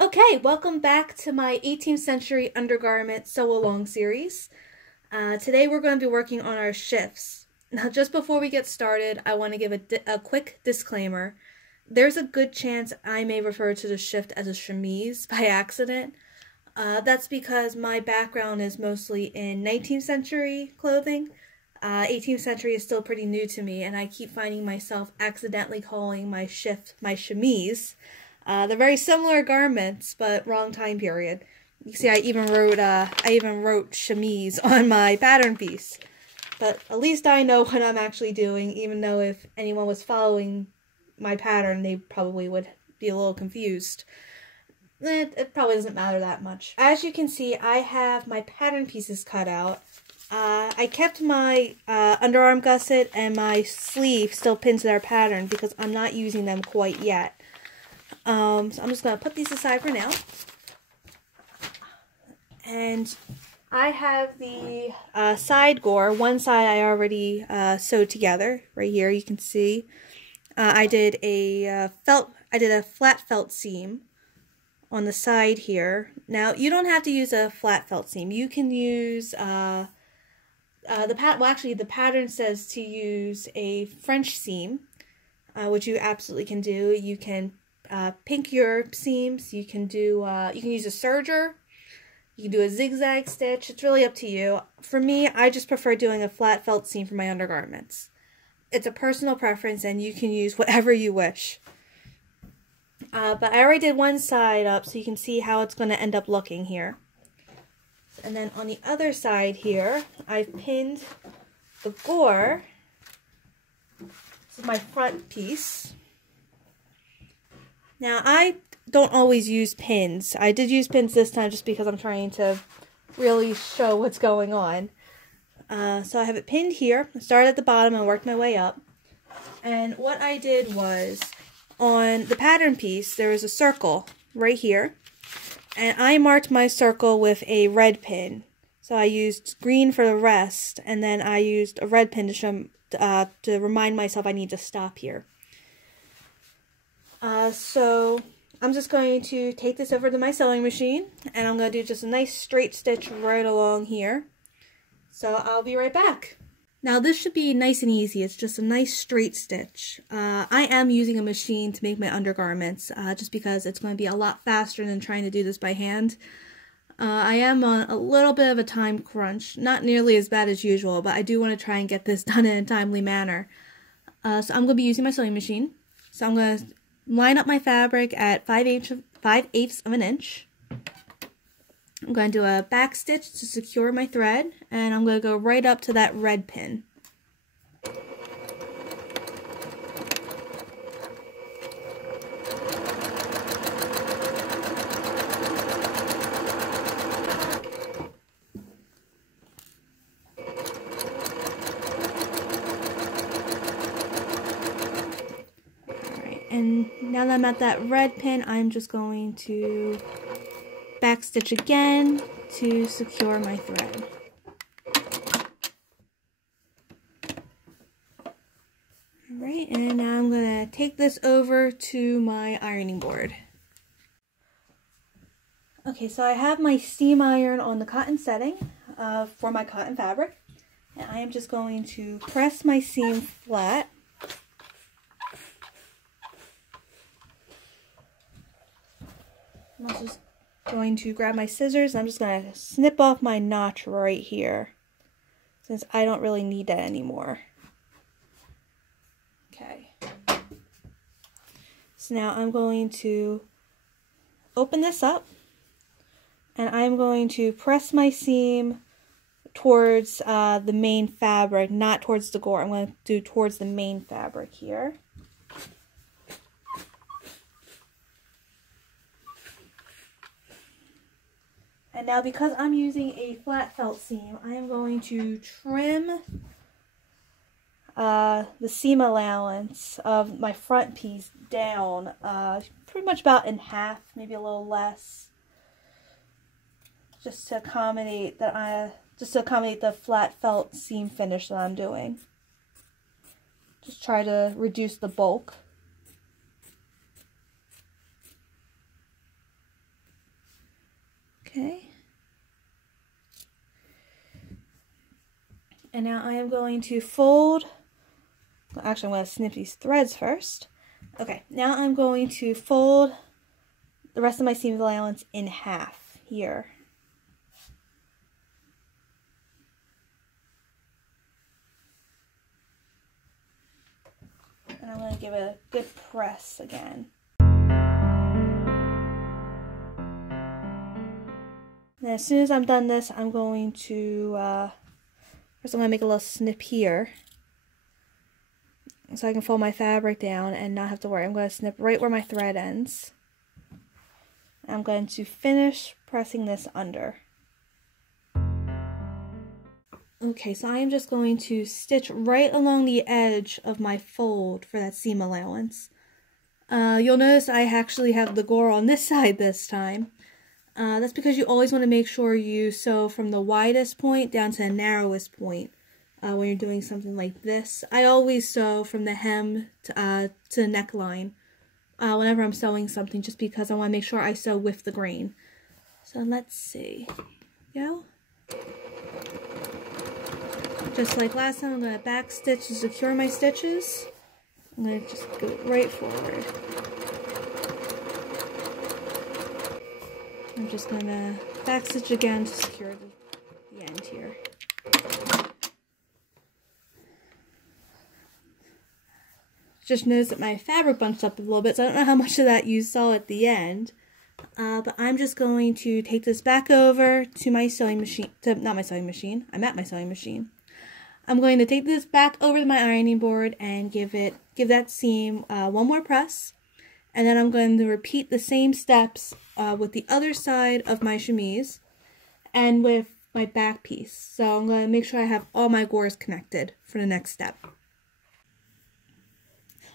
Okay, welcome back to my 18th century undergarment sew-along series. Today we're going to be working on our shifts. Now, just before we get started, I want to give a quick disclaimer. There's a good chance I may refer to the shift as a chemise by accident. That's because my background is mostly in 19th century clothing. 18th century is still pretty new to me, and I keep finding myself accidentally calling my shift my chemise. They're very similar garments, but wrong time period. You see, I even wrote chemise on my pattern piece. But at least I know what I'm actually doing, even though if anyone was following my pattern, they probably would be a little confused. It probably doesn't matter that much. As you can see, I have my pattern pieces cut out. I kept my underarm gusset and my sleeve still pinned to their pattern because I'm not using them quite yet. So I'm just going to put these aside for now. And I have the side gore. One side I already sewed together. Right here you can see. I did a flat felt seam on the side here. Now you don't have to use a flat felt seam. You can use the pattern says to use a French seam, which you absolutely can do. You can pink your seams. You can use a serger. You can do a zigzag stitch. It's really up to you. For me, I just prefer doing a flat felt seam for my undergarments. It's a personal preference, and you can use whatever you wish. But I already did one side up, so you can see how it's going to end up looking here. And then on the other side here, I've pinned the gore. This is my front piece. Now, I don't always use pins. I did use pins this time just because I'm trying to really show what's going on. So I have it pinned here. I started at the bottom and worked my way up. And what I did was, on the pattern piece, there is a circle right here. And I marked my circle with a red pin. So I used green for the rest, and then I used a red pin to remind myself I need to stop here. So I'm just going to take this over to my sewing machine, and I'm going to do just a nice straight stitch right along here. So I'll be right back. Now this should be nice and easy. It's just a nice straight stitch. I am using a machine to make my undergarments, just because it's going to be a lot faster than trying to do this by hand. I am on a little bit of a time crunch, not nearly as bad as usual, but I do want to try and get this done in a timely manner. So I'm going to be using my sewing machine. So I'm going to line up my fabric at 5/8 of an inch. I'm going to do a back stitch to secure my thread, and I'm going to go right up to that red pin. And now that I'm at that red pin, I'm just going to back stitch again to secure my thread. Alright, and now I'm going to take this over to my ironing board. Okay, so I have my steam iron on the cotton setting for my cotton fabric. And I am just going to press my seam flat. I'm just going to grab my scissors, and I'm just going to snip off my notch right here, since I don't really need that anymore. Okay. So now I'm going to open this up, and I'm going to press my seam towards the main fabric, not towards the gore. I'm going to do towards the main fabric here. And now, because I'm using a flat felt seam, I am going to trim the seam allowance of my front piece down pretty much about in half, maybe a little less, just to accommodate the flat felt seam finish that I'm doing. Just try to reduce the bulk. And now I am going to fold, actually I'm going to snip these threads first. Okay, now I'm going to fold the rest of my seam allowance in half here. And I'm going to give it a good press again. And as soon as I'm done this, I'm going to, first I'm going to make a little snip here, so I can fold my fabric down and not have to worry. I'm going to snip right where my thread ends. I'm going to finish pressing this under. Okay, so I am just going to stitch right along the edge of my fold for that seam allowance. You'll notice I actually have the gore on this side this time. That's because you always want to make sure you sew from the widest point down to the narrowest point when you're doing something like this. I always sew from the hem to the neckline whenever I'm sewing something, just because I want to make sure I sew with the grain. So let's see. Go. Just like last time, I'm going to back stitch to secure my stitches. I'm going to just go right forward. I'm just going to back stitch again to secure the end here. Just notice that my fabric bunched up a little bit, so I don't know how much of that you saw at the end. But I'm just going to take this back over to my sewing machine, not my sewing machine, I'm at my sewing machine. I'm going to take this back over to my ironing board and give that seam one more press. And then I'm going to repeat the same steps with the other side of my chemise and with my back piece. So I'm going to make sure I have all my gores connected for the next step.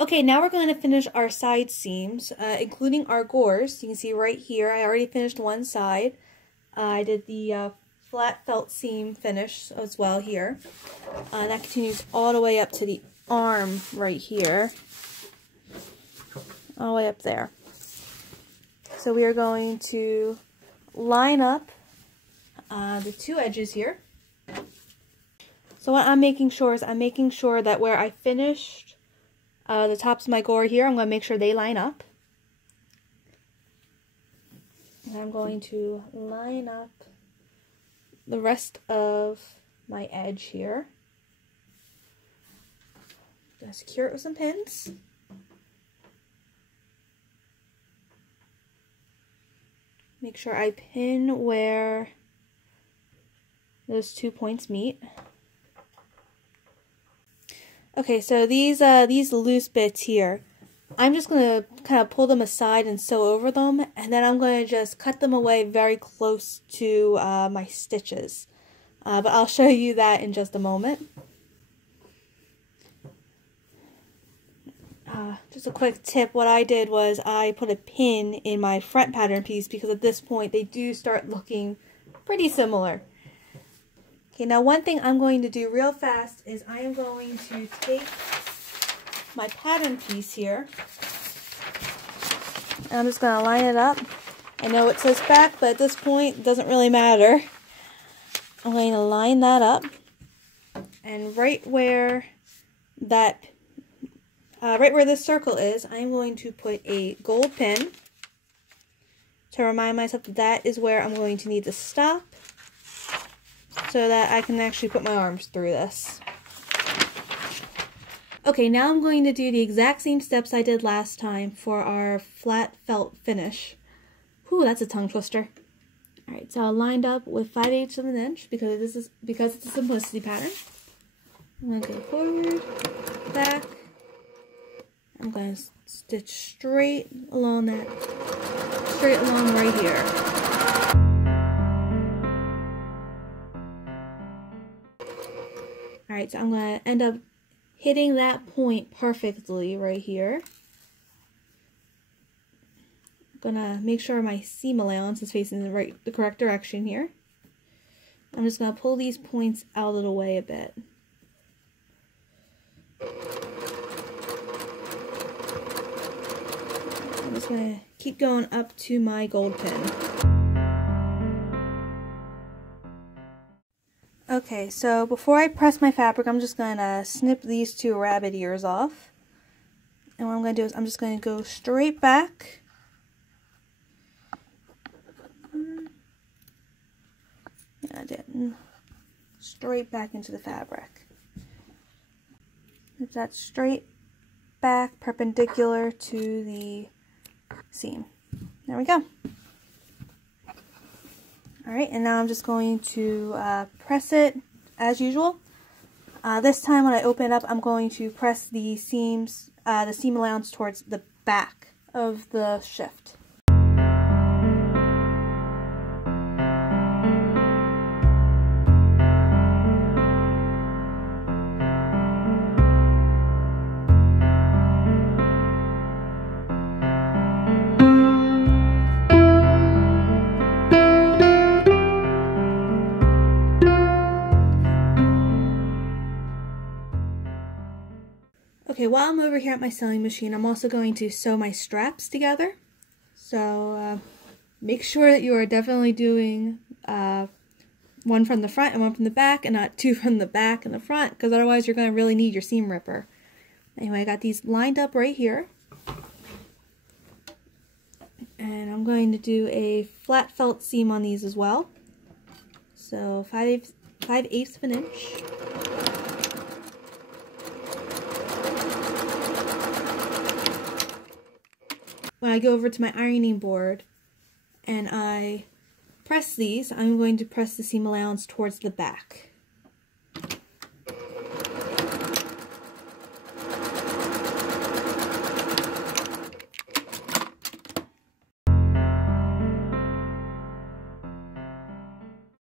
Okay, now we're going to finish our side seams, including our gores. You can see right here, I already finished one side. I did the flat felt seam finish as well here. That continues all the way up to the arm right here. All the way up there. So we are going to line up the two edges here. So what I'm making sure is that where I finished the tops of my gore here, I'm going to make sure they line up. And I'm going to line up the rest of my edge here. I'm going to secure it with some pins. Make sure I pin where those 2 points meet. Okay, so these loose bits here, I'm just going to kind of pull them aside and sew over them, and then I'm going to just cut them away very close to my stitches. But I'll show you that in just a moment. Just a quick tip, what I did was I put a pin in my front pattern piece because at this point they do start looking pretty similar. Okay, now one thing I'm going to do real fast is I am going to take my pattern piece here, and I'm just going to line it up. I know it says back, but at this point it doesn't really matter. I'm going to line that up, and right where this circle is, I'm going to put a gold pin to remind myself that that is where I'm going to need to stop, so that I can actually put my arms through this. Okay, now I'm going to do the exact same steps I did last time for our flat felt finish. Whew, that's a tongue twister. Alright, so I lined up with 5/8 of an inch because it's a simplicity pattern. I'm going to go forward, back. I'm going to stitch straight along right here. Alright, so I'm going to end up hitting that point perfectly right here. I'm going to make sure my seam allowance is facing the correct direction here. I'm just going to pull these points out of the way a bit. I'm just going to keep going up to my gold pin. Okay, so before I press my fabric, I'm just going to snip these two rabbit ears off. And what I'm going to do is I'm just going to go straight back. Yeah, I didn't. Straight back into the fabric. If that's straight back, perpendicular to the seam. There we go. Alright, and now I'm just going to press it as usual. This time when I open it up, I'm going to press the seams, the seam allowance towards the back of the shift. Okay, while I'm over here at my sewing machine, I'm also going to sew my straps together. So make sure that you are definitely doing one from the front and one from the back, and not two from the back and the front, because otherwise you're going to really need your seam ripper. Anyway, I got these lined up right here. And I'm going to do a flat felt seam on these as well. So 5/8 of an inch. When I go over to my ironing board and I press these, I'm going to press the seam allowance towards the back.